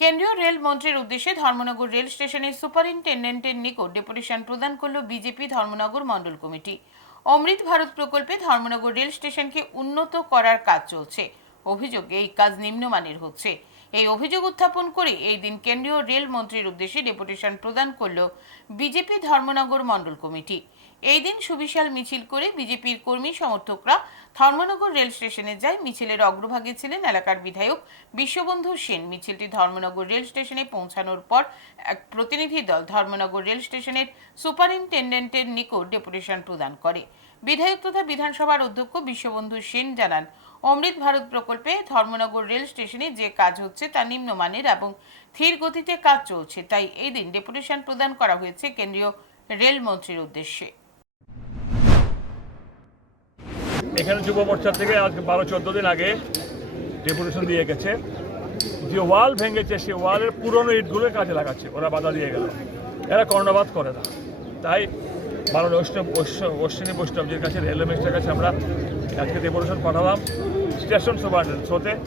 কেন্দ্রীয় রেল মন্ত্রীর উদ্দেশ্যে ধর্মনগর রেল স্টেশনের সুপারিনটেন্ডেন্টের নিকট ডেপুটেশন প্রদান করল বিজেপি ধর্মনগর মণ্ডল কমিটি। অমৃত ভারত প্রকল্পে ধর্মনগর রেল স্টেশনকে উন্নত করার কাজ চলছে। অভিযোগ এই কাজ নিম্নমানের হচ্ছে। এই অভিযোগ উত্থাপন করে এই দিন কেন্দ্রীয় রেল মন্ত্রীর উদ্দেশ্যে ডেপুটেশন প্রদান করল বিজেপি ধর্মনগর মণ্ডল কমিটি। এই দিন সুবিশাল মিছিল করে বিজেপির কর্মী সমর্থকরা ধর্মনগর রেল স্টেশনে যায় মিছিলের অগ্রভাগে ছিলেন এলাকার বিধায়ক বিশ্ববন্ধু সেন। মিছিলটি ধর্মনগর রেল স্টেশনে পৌঁছানোর পর এক প্রতিনিধি দল ধর্মনগর রেল স্টেশনের সুপারিনটেন্ডেন্টের নিকট ডেপুটেশন প্রদান করে। বিধায়ক তথা বিধানসভার অধ্যক্ষ বিশ্ববন্ধু সেন জানান অমৃত ভারত প্রকল্পে ধর্মনগর রেল স্টেশনে যে কাজ হচ্ছে তা নিম্নমানের এবং ধীর গতিতে কাজ চলছে, তাই এই দিন ডেপুটেশন প্রদান করা হয়েছে কেন্দ্রীয় রেল মন্ত্রীর উদ্দেশ্যে। এখানে যুব মোর্চা থেকে আজকে বারো, চোদ্দ দিন আগে ডেপুটেশন দিয়ে গেছে। যে ওয়াল ভেঙেছে, সে ওয়ালের পুরনো ইটগুলো কাজে লাগাচ্ছে, ওরা বাধা দিয়ে গেল। এরা কর্ণবাদ করে না। তাই মাননীয় বৈষ্ণব অশ্বিনী বৈষ্ণবজির কাছে, রেলওয়ে মিনিস্টারের কাছে আমরা আজকে ডেপুটেশন পাঠালাম। Station સવાર્ડ sauté